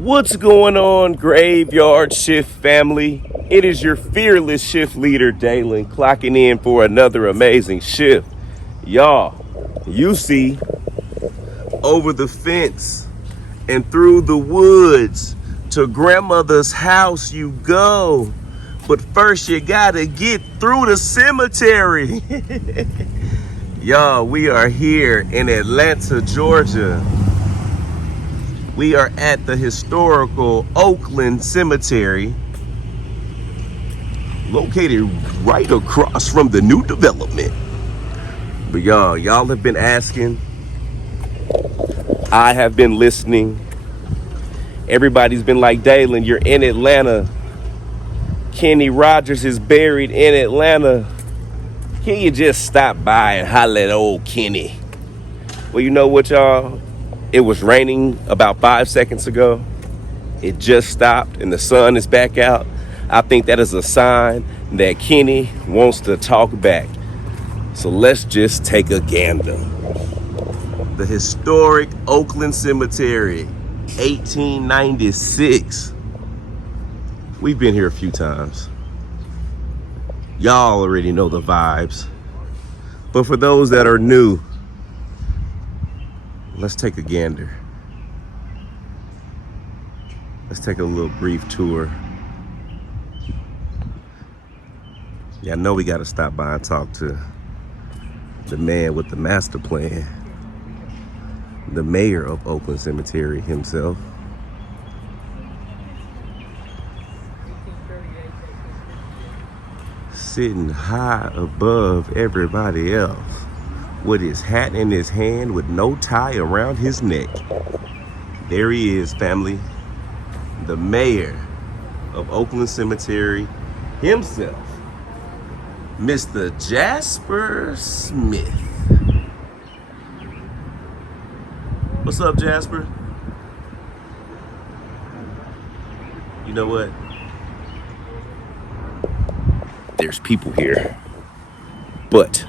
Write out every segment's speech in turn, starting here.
What's going on, Graveyard Shift family? It is your fearless shift leader, Dalen, clocking in for another amazing shift. Y'all, you see, over the fence and through the woods to grandmother's house you go. But first you gotta get through the cemetery. Y'all, we are here in Atlanta, Georgia. We are at the historical Oakland Cemetery, located right across from the new development. But y'all have been asking. I have been listening. Everybody's been like, Dalen, you're in Atlanta. Kenny Rogers is buried in Atlanta. Can you just stop by and holler at old Kenny? Well, you know what, y'all? It was raining about 5 seconds ago. It just stopped and the sun is back out. I think that is a sign that Kenny wants to talk back. So let's just take a gander. The historic Oakland Cemetery, 1896. We've been here a few times. Y'all already know the vibes. But for those that are new, let's take a gander. Let's take a little brief tour. Yeah, I know we gotta stop by and talk to the man with the master plan, the mayor of Oakland Cemetery himself. Sitting high above everybody else, with his hat in his hand with no tie around his neck. There he is, family. The mayor of Oakland Cemetery himself, Mr. Jasper Smith. What's up, Jasper? You know what? There's people here, but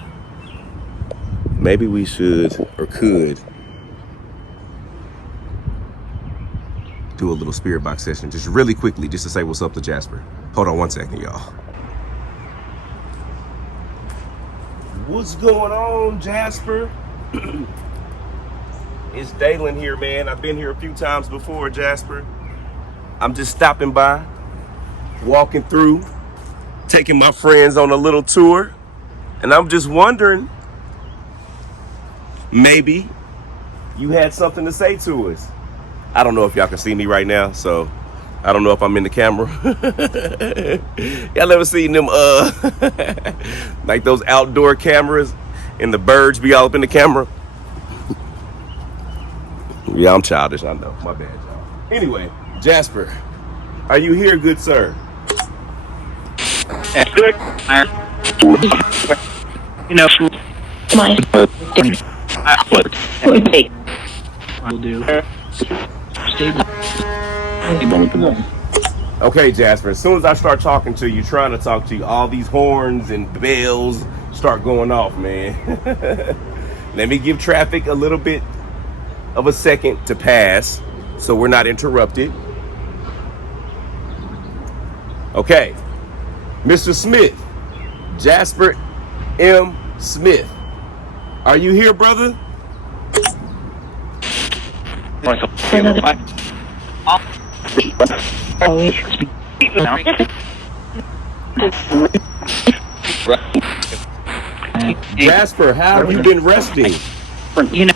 maybe we should or could do a little spirit box session just really quickly, just to say what's up to Jasper. Hold on 1 second, y'all. What's going on, Jasper? It's Dalen here, man. I've been here a few times before, Jasper. I'm just stopping by, walking through, taking my friends on a little tour, and I'm just wondering, maybe you had something to say to us. I don't know if y'all can see me right now, so I don't know if I'm in the camera. Y'all ever seen them, like those outdoor cameras and the birds be all up in the camera? Yeah, I'm childish, I know. My bad, y'all. Anyway, Jasper, are you here, good sir? Good. You know, my will do. Okay, Jasper, as soon as I start talking to you, trying to talk to you, all these horns and bells start going off, man. Let me give traffic a little bit of a second to pass so we're not interrupted. Okay, Mr. Smith, Jasper M. Smith, are you here, brother? Jasper, how have you been resting? You know,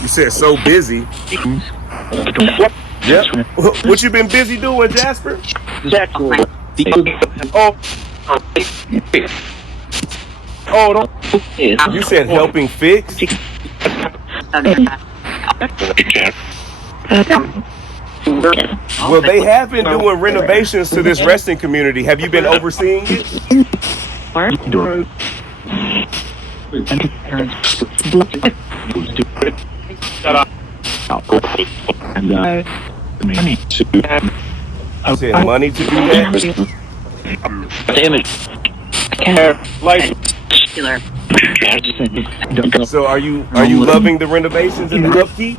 You said so busy. Yep. What you been busy doing, Jasper? You said helping fix? Well, they have been doing renovations to this resting community. Have you been overseeing it? You said money to do that? Damage. Light. So are you loving the renovations and the upkeep?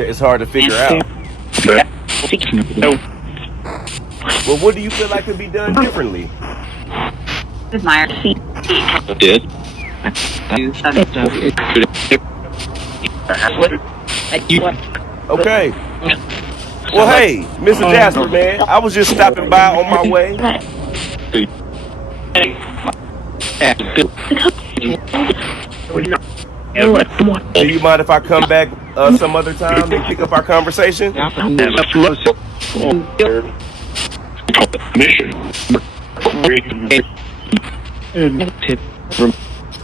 It's hard to figure out. Well, what do you feel like could be done differently? Okay. Well, hey, Mr. Jasper, man, I was just stopping by on my way. Do you mind if I come back some other time and pick up our conversation? All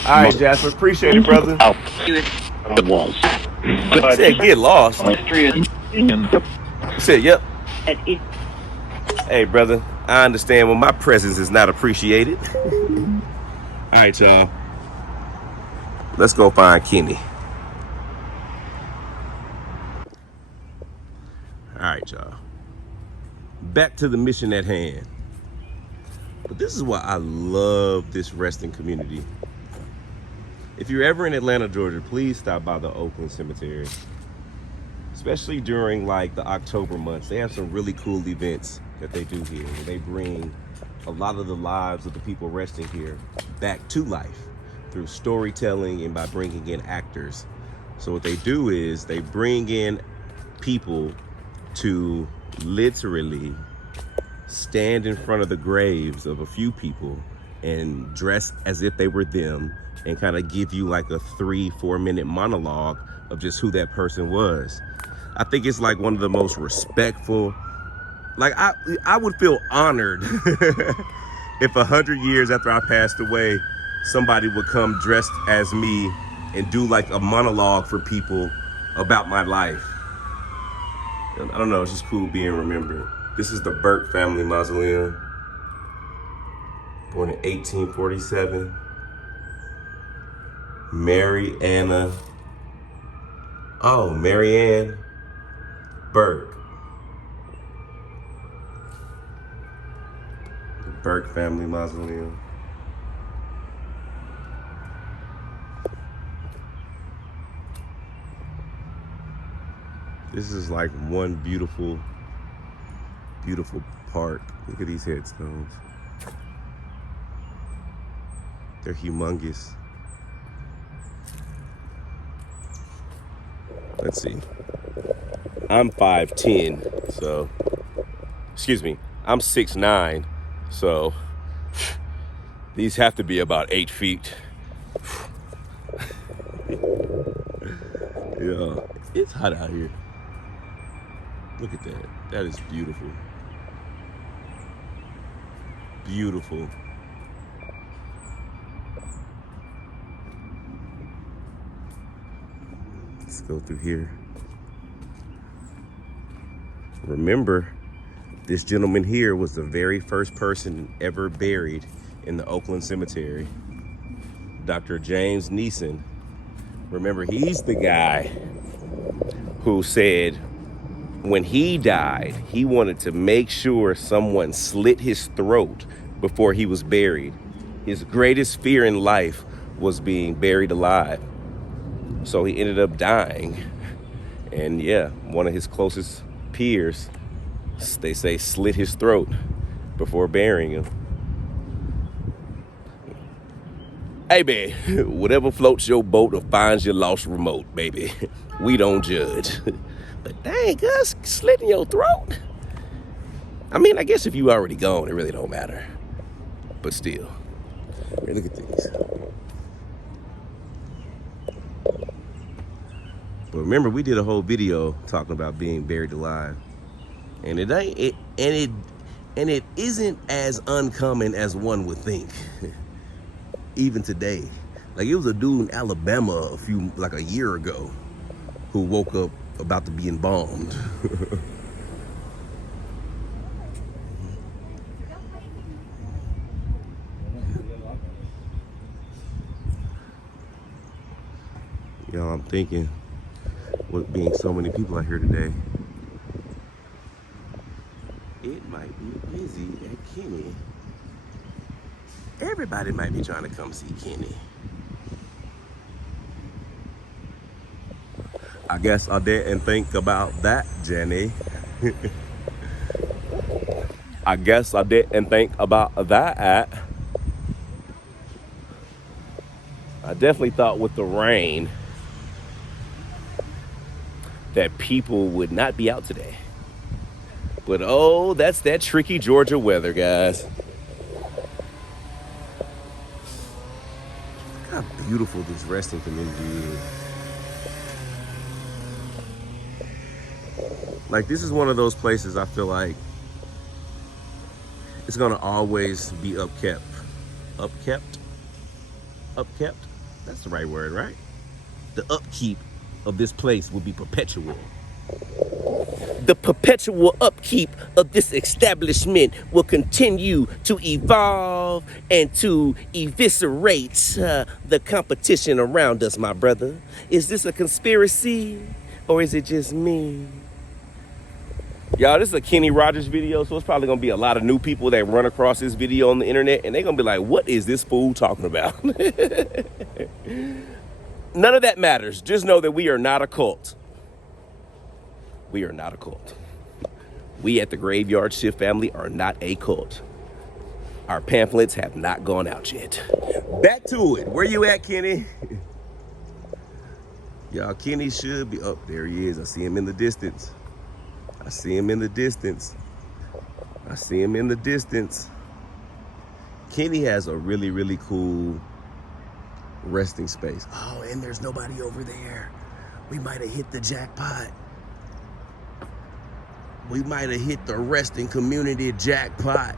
right, Jasper, appreciate it, brother. I said get lost. You said, yep. Hey, brother, I understand when my presence is not appreciated. All right, y'all. Let's go find Kenny. All right, y'all. Back to the mission at hand. But this is why I love this resting community. If you're ever in Atlanta, Georgia, please stop by the Oakland Cemetery. Especially during like the October months. They have some really cool events that they do here. They bring a lot of the lives of the people resting here back to life through storytelling and by bringing in actors. So what they do is they bring in people to literally stand in front of the graves of a few people and dress as if they were them and kind of give you like a 3-4 minute monologue of just who that person was. I think it's like one of the most respectful, like I would feel honored if 100 years after I passed away, somebody would come dressed as me and do like a monologue for people about my life. I don't know, it's just cool being remembered. This is the Burke family mausoleum. Born in 1847. Mary Ann Burke. The Burke family mausoleum. This is like one beautiful, beautiful park. Look at these headstones. They're humongous. Let's see. I'm 5'10", so, excuse me, I'm 6'9", so these have to be about 8 feet. Yeah, it's hot out here. Look at that. That is beautiful. Beautiful. Let's go through here. Remember, this gentleman here was the very first person ever buried in the Oakland Cemetery. Dr. James Neeson. Remember, he's the guy who said when he died, he wanted to make sure someone slit his throat before he was buried. His greatest fear in life was being buried alive. So he ended up dying. And yeah, one of his closest peers, they say, slit his throat before burying him. Hey man, whatever floats your boat or finds your lost remote, baby. We don't judge. But dang, Gus, slitting your throat? I mean, I guess if you already gone, it really don't matter. But still, here, look at these. But remember, we did a whole video talking about being buried alive, and it isn't as uncommon as one would think. Even today, like it was a dude in Alabama a year ago who woke up about to be embalmed. Y'all, I'm thinking, with being so many people out here today, it might be busy at Kenny. Everybody might be trying to come see Kenny. I guess I didn't think about that, Jenny. I guess I didn't think about that. I definitely thought with the rain that people would not be out today. But oh, that's that tricky Georgia weather, guys. Look how beautiful this resting community is. Like, this is one of those places I feel like it's gonna always be upkept. Upkept? Upkept? That's the right word, right? The upkeep of this place will be perpetual. The perpetual upkeep of this establishment will continue to evolve and to eviscerate the competition around us, my brother. Is this a conspiracy or is it just me? Y'all, this is a Kenny Rogers video, so it's probably gonna be a lot of new people that run across this video on the internet, and they're gonna be like, what is this fool talking about? None of that matters. Just know that we are not a cult. We are not a cult. We at the Graveyard Shift family are not a cult. Our pamphlets have not gone out yet. Back to it. Where you at, Kenny? Y'all, Kenny should be up. There he is. I see him in the distance. I see him in the distance. I see him in the distance. Kenny has a really, really cool resting space. Oh, and there's nobody over there. We might have hit the jackpot. We might have hit the resting community jackpot.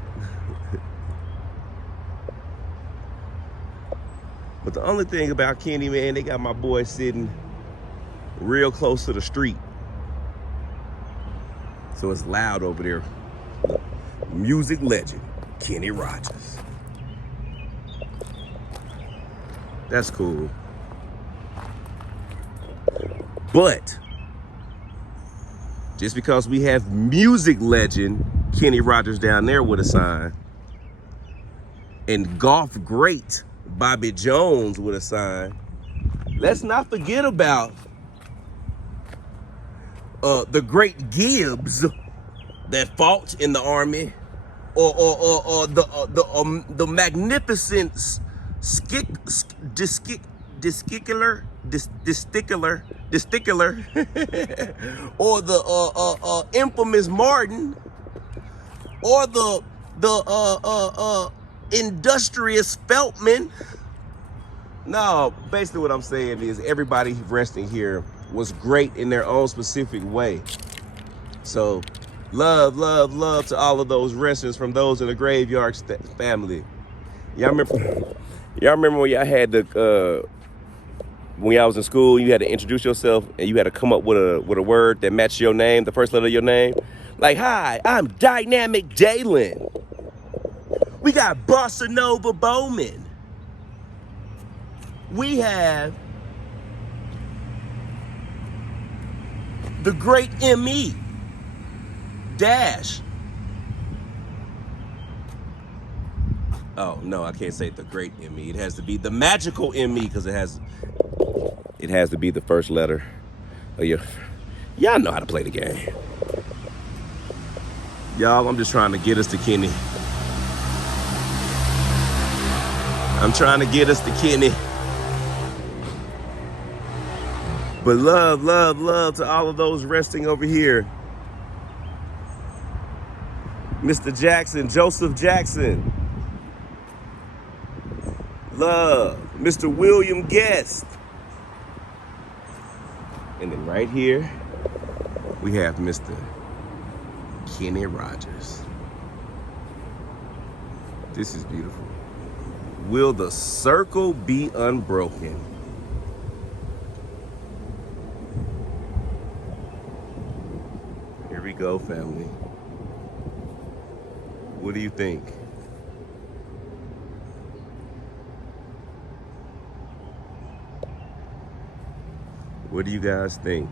But the only thing about Kenny, man, they got my boy sitting real close to the street. So it's loud over there. Music legend, Kenny Rogers. That's cool. But just because we have music legend Kenny Rogers down there with a sign and golf great Bobby Jones with a sign, let's not forget about the great Gibbs that fought in the army, or the magnificent Desticular, or the infamous Martin, or the industrious Feltman. No, basically what I'm saying is everybody resting here was great in their own specific way. So love to all of those resters from those in the Graveyard family. Y'all remember when y'all had the when y'all was in school, you had to introduce yourself and you had to come up with a word that matched your name, the first letter of your name. Like, hi, I'm Dynamic Dalen. We got Bossa Nova Bowman. We have the great M.E. Dash. Oh, no, I can't say the great M.E. It has to be the magical M.E. because it has to be the first letter of your... Y'all know how to play the game. Y'all, I'm just trying to get us to Kenny. I'm trying to get us to Kenny. But love to all of those resting over here. Mr. Jackson, Joseph Jackson. Love, Mr. William Guest. And then right here, we have Mr. Kenny Rogers. This is beautiful. Will the circle be unbroken? Here we go, family. What do you think? What do you guys think?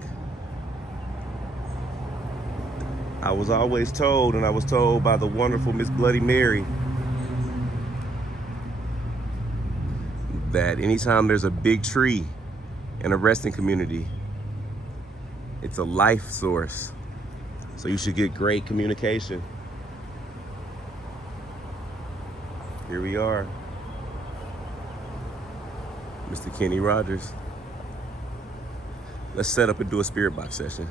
I was always told, and I was told by the wonderful Miss Bloody Mary, that anytime there's a big tree in a resting community, it's a life source. So you should get great communication. Here we are. Mr. Kenny Rogers. Let's set up and do a spirit box session.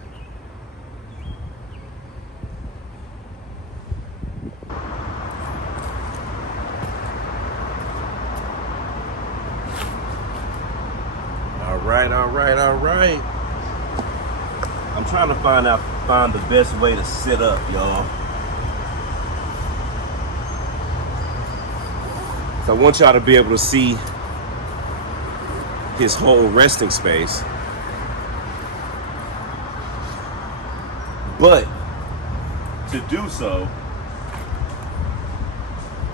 All right. I'm trying to find the best way to sit up, y'all. So I want y'all to be able to see his whole resting space. But to do so,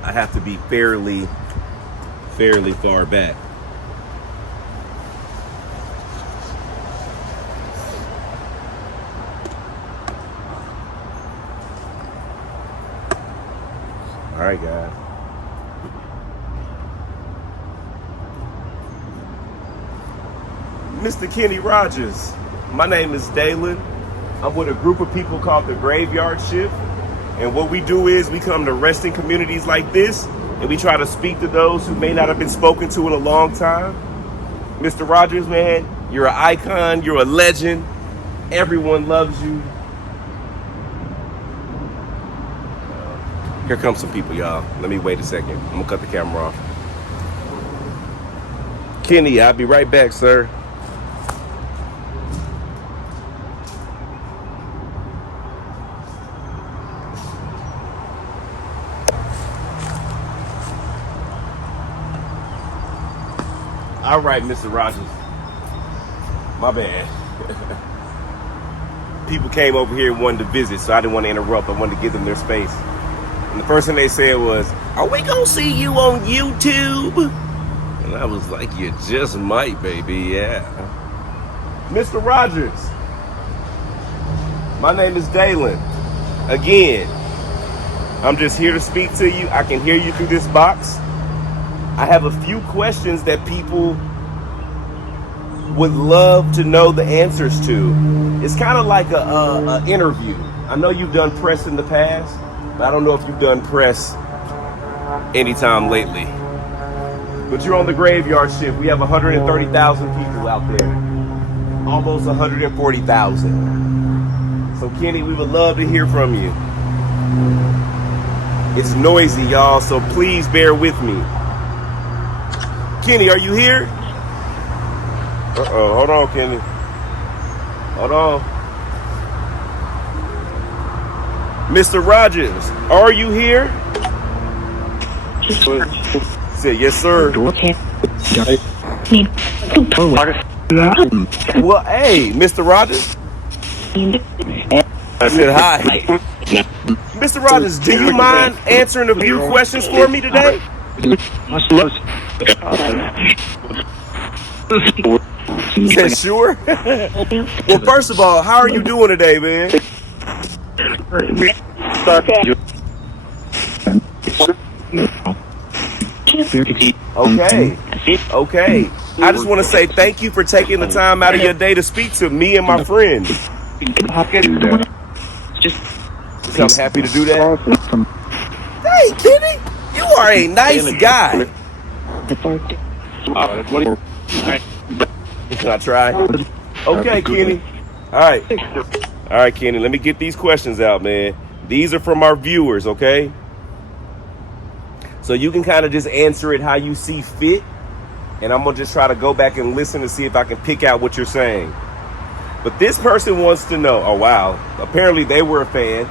I have to be fairly far back. All right, guys. Mr. Kenny Rogers, my name is Dalen. I'm with a group of people called the Graveyard Shift. And what we do is we come to resting communities like this and we try to speak to those who may not have been spoken to in a long time. Mr. Rogers, man, you're an icon, you're a legend. Everyone loves you. Here comes some people, y'all. Let me wait a second. I'm gonna cut the camera off. Kenny, I'll be right back, sir. All right, Mr. Rogers. My bad. People came over here and wanted to visit, so I didn't want to interrupt. I wanted to give them their space. And the first thing they said was, "Are we gonna see you on YouTube?" And I was like, "You just might, baby, yeah." Mr. Rogers, my name is Dalen. Again, I'm just here to speak to you. I can hear you through this box. I have a few questions that people would love to know the answers to. It's kind of like a interview. I know you've done press in the past, but I don't know if you've done press anytime lately. But you're on the Graveyard Shift. We have 130,000 people out there. Almost 140,000. So Kenny, we would love to hear from you. It's noisy, y'all, so please bear with me. Kenny, are you here? Uh-oh, hold on, Kenny. Hold on. Mr. Rogers, are you here? Said, yes, sir. Well, hey, Mr. Rogers. I said hi. Mr. Rogers, do you mind answering a few questions for me today? He said, sure. Well, first of all, how are you doing today, man? Okay. I just want to say thank you for taking the time out of your day to speak to me and my friends. I'm happy to do that. Hey, Kenny, you are a nice guy. Can I try? Okay, Kenny. All right, Kenny, let me get these questions out, man. These are from our viewers, okay? So you can kind of just answer it how you see fit. And I'm going to just try to go back and listen to see if I can pick out what you're saying. But this person wants to know, oh, wow, apparently they were a fan.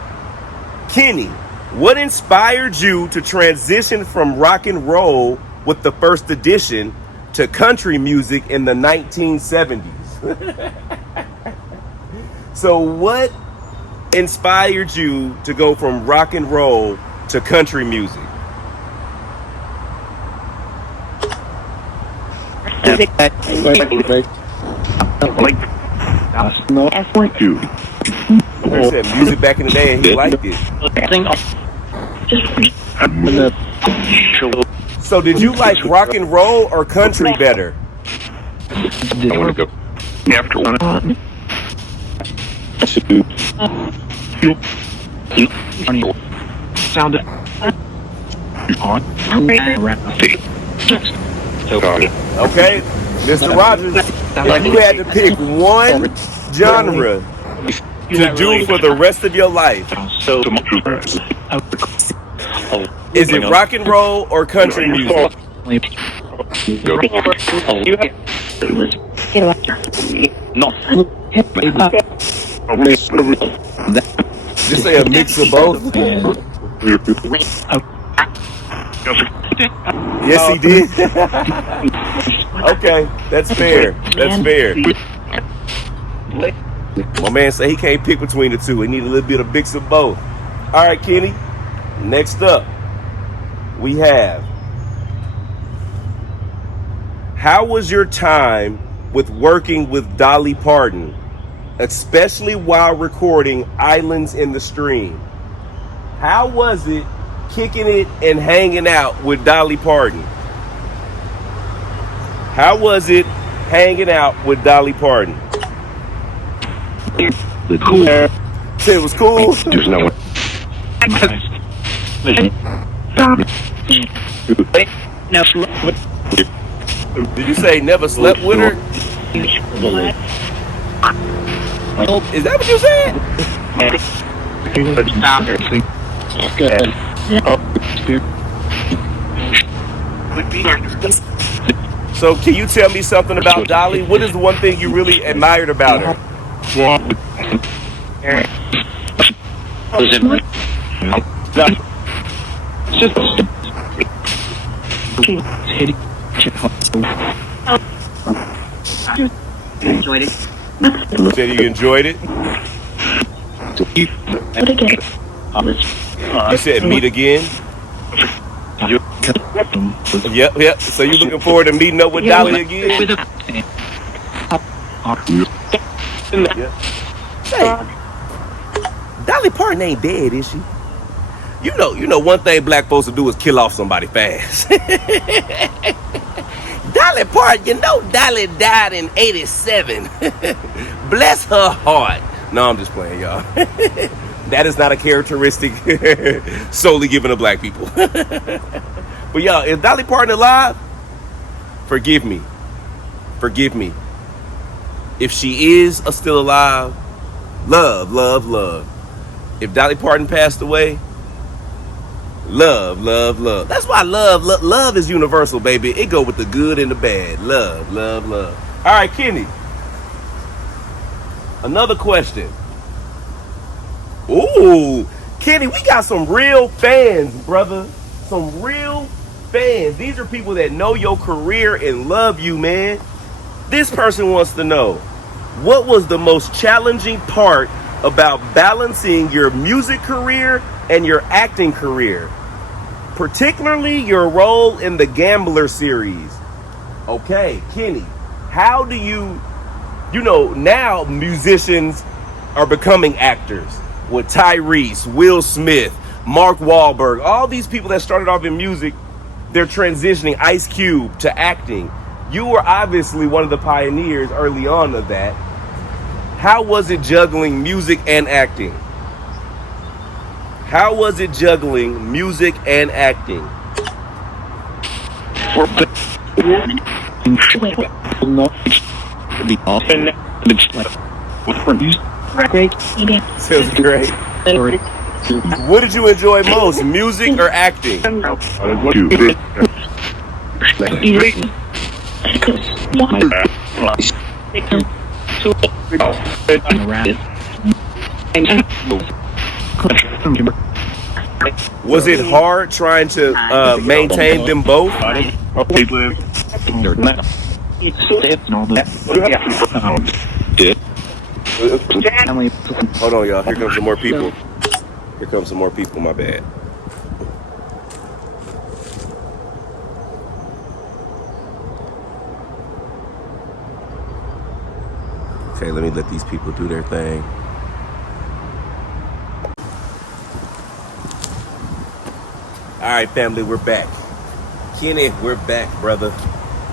Kenny, what inspired you to transition from rock and roll with the first edition to country music in the 1970s? So what inspired you to go from rock and roll to country music? He said music back in the day and he liked it. So did you like rock and roll or country better? I want to go after one. Sounded on. Okay, Mr. Rogers, if you had to pick one genre to do for the rest of your life, is it rock and roll or country music? Just say a mix of both. Yes, he did. Okay, that's fair. That's fair. My man said he can't pick between the two. He need a little bit of mix of both. All right, Kenny. Next up, we have, how was your time with working with Dolly Parton, especially while recording Islands in the Stream? How was it kicking it and hanging out with Dolly Parton? How was it hanging out with Dolly Parton? Cool. Say it was cool. There's no one. Did you say never slept with her? Is that what you said? So can you tell me something about Dolly? What is the one thing you really admired about her? Enjoyed it. You said you enjoyed it? You said meet again? Yep. So you looking forward to meeting up with Dolly again? Yeah. Hey, Dolly Parton ain't dead, is she? You know one thing black folks will do is kill off somebody fast. Dolly Parton, Dolly died in 87. Bless her heart. No, I'm just playing, y'all. That is not a characteristic solely given to black people. But y'all, is Dolly Parton alive? Forgive me. If she is still alive, love. If Dolly Parton passed away, love. That's why love is universal, baby. It go with the good and the bad. Love. All right, Kenny. Another question. Ooh, Kenny, we got some real fans, brother. Some real fans. These are people that know your career and love you, man. This person wants to know, what was the most challenging part about balancing your music career and your acting career? Particularly your role in the Gambler series. Okay, Kenny, how do you now musicians are becoming actors with Tyrese, Will Smith, Mark Wahlberg, all these people that started off in music, they're transitioning, Ice Cube, to acting. You were obviously one of the pioneers early on of that. How was it juggling music and acting? How was it juggling music and acting? Sounds great. What did you enjoy most, music or acting? Was it hard trying to maintain them both? Hold on, y'all. Here comes some more people. My bad. Okay, let me let these people do their thing. right, family, we're back. Kenny, we're back, brother.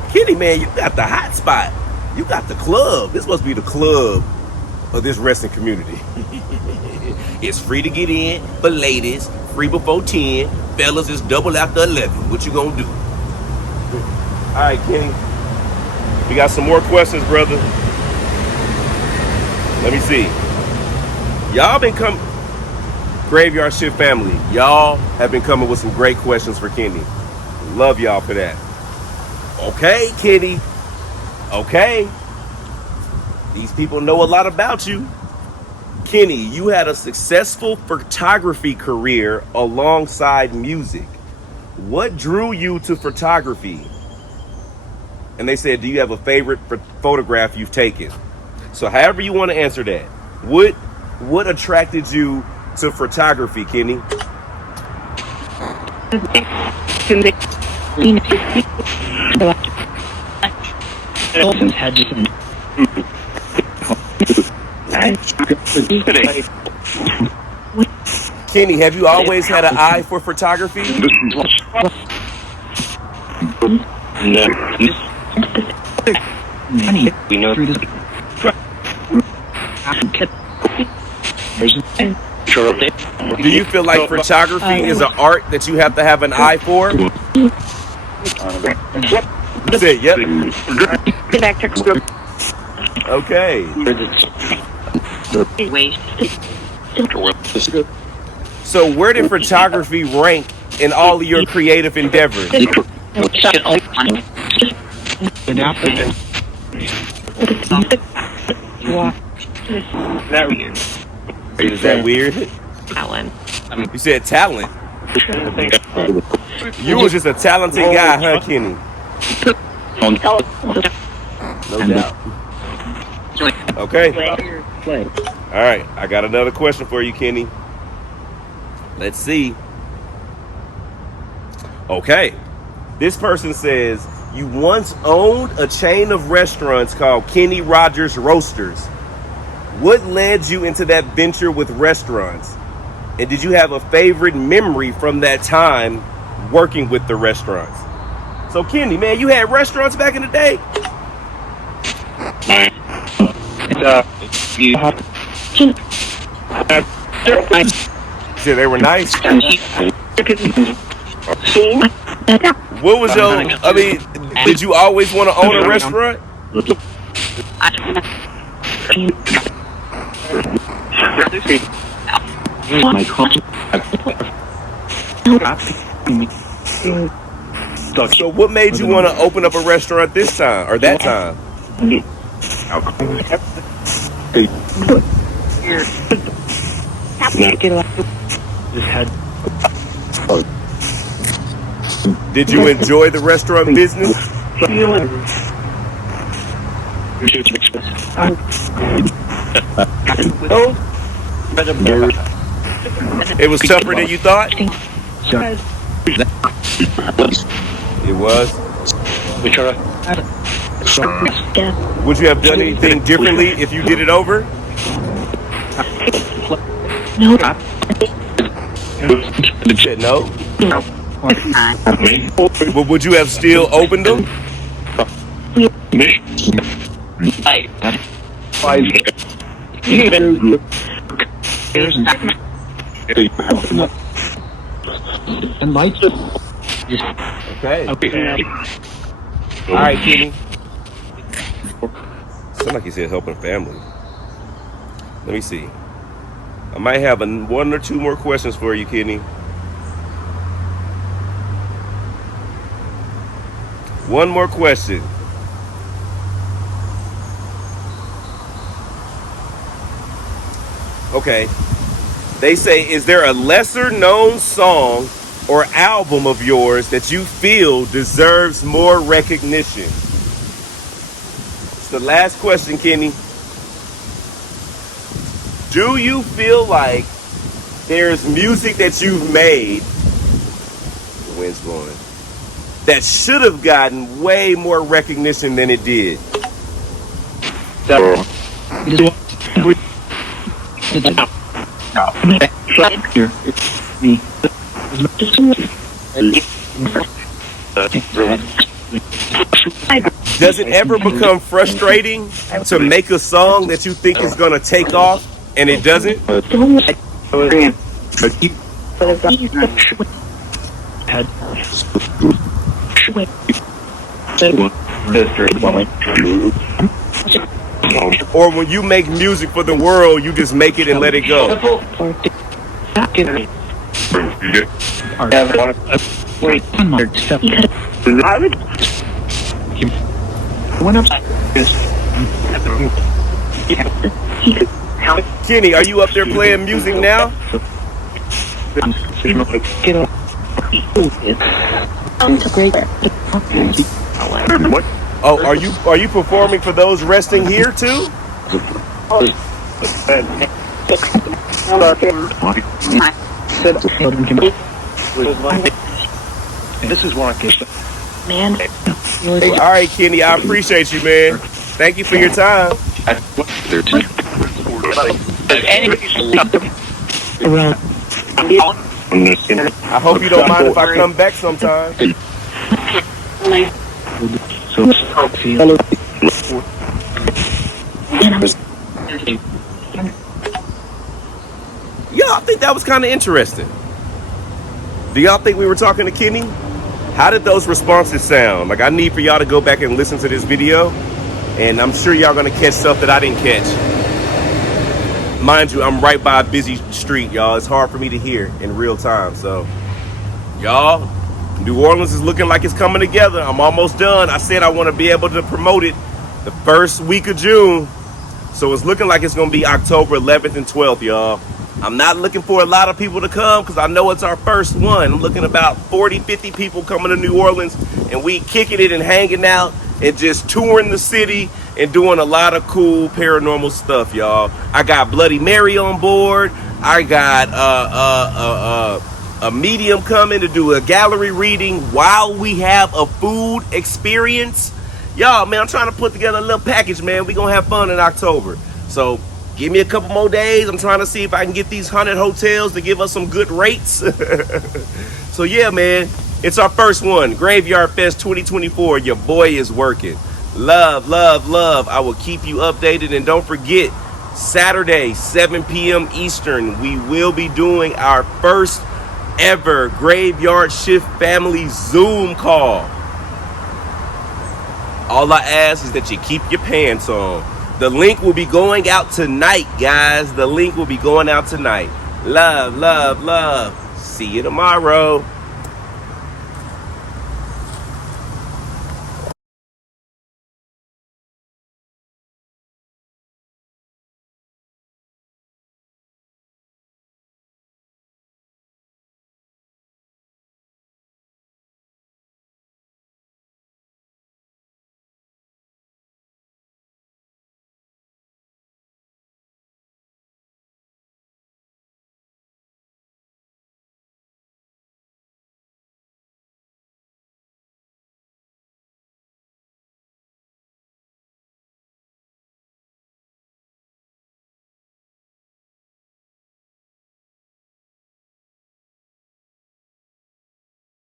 Kenny, man, you got the hot spot. You got the club. This must be the club of this wrestling community. It's free to get in, but ladies, free before 10. Fellas, it's double after 11. What you gonna do? All right, Kenny. We got some more questions, brother. Let me see. Y'all been coming, Graveyard Shift family. Y'all have been coming with some great questions for Kenny. Love y'all for that. Okay, Kenny. Okay. These people know a lot about you. Kenny, you had a successful photography career alongside music. What drew you to photography? And they said, do you have a favorite photograph you've taken? So however you want to answer that. What attracted you to photography, Kenny? Kenny, have you always had an eye for photography? We know through this. Do you feel like photography is an art that you have to have an eye for? You said, yep. Okay. So where did photography rank in all of your creative endeavors? Is that weird? Dalen. You said talent. You was just a talented guy, huh, Kenny? No doubt. Okay. All right. I got another question for you, Kenny. Let's see. Okay. This person says, you once owned a chain of restaurants called Kenny Rogers Roasters. What led you into that venture with restaurants? And did you have a favorite memory from that time working with the restaurants? So Kenny, man, you had restaurants back in the day? Yeah, they were nice. What was did you always want to own a restaurant? So what made you want to open up a restaurant this time or that time? Did you enjoy the restaurant business? It was tougher than you thought? It was? Would you have done anything differently if you did it over? No. No? But would you have still opened them? And lights. Okay. All right, Kenny. Sound like he said helping family. Let me see. I might have one or two more questions for you, Kenny. One more question. Okay. They say, is there a lesser known song or album of yours that you feel deserves more recognition? It's the last question, Kenny. Do you feel like there's music that you've made, the wind's blowing, that should have gotten way more recognition than it did? Does it ever become frustrating to make a song that you think is gonna take off and it doesn't? Or when you make music for the world, you just make it and let it go? Kenny, are you up there playing music now? Oh, are you performing for those resting here too? This is why I guess. Man. All right, Kenny, I appreciate you, man. Thank you for your time. I hope you don't mind if I come back sometime. Yeah, I think that was kind of interesting. Do y'all think we were talking to Kenny? How did those responses sound? Like, I need for y'all to go back and listen to this video, and I'm sure y'all gonna catch stuff that I didn't catch. Mind you, I'm right by a busy street, y'all. It's hard for me to hear in real time. So, y'all, New Orleans is looking like it's coming together. I'm almost done. I said I want to be able to promote it the first week of June. So it's looking like it's gonna be October 11th and 12th, y'all. I'm not looking for a lot of people to come because I know it's our first one. I'm looking about 40, 50 people coming to New Orleans, and we kicking it and hanging out and just touring the city and doing a lot of cool paranormal stuff, y'all. I got Bloody Mary on board. I got a medium coming to do a gallery reading while we have a food experience. Y'all, man, I'm trying to put together a little package, man. We gonna have fun in October. So give me a couple more days. I'm trying to see if I can get these 100 hotels to give us some good rates. So yeah, man, it's our first one. Graveyard Fest 2024. Your boy is working. Love, love, love. I will keep you updated. And don't forget, Saturday, 7 p.m. Eastern, we will be doing our first ever Graveyard Shift Family Zoom call. All I ask is that you keep your pants on. The link will be going out tonight, guys. The link will be going out tonight. Love, love, love. See you tomorrow.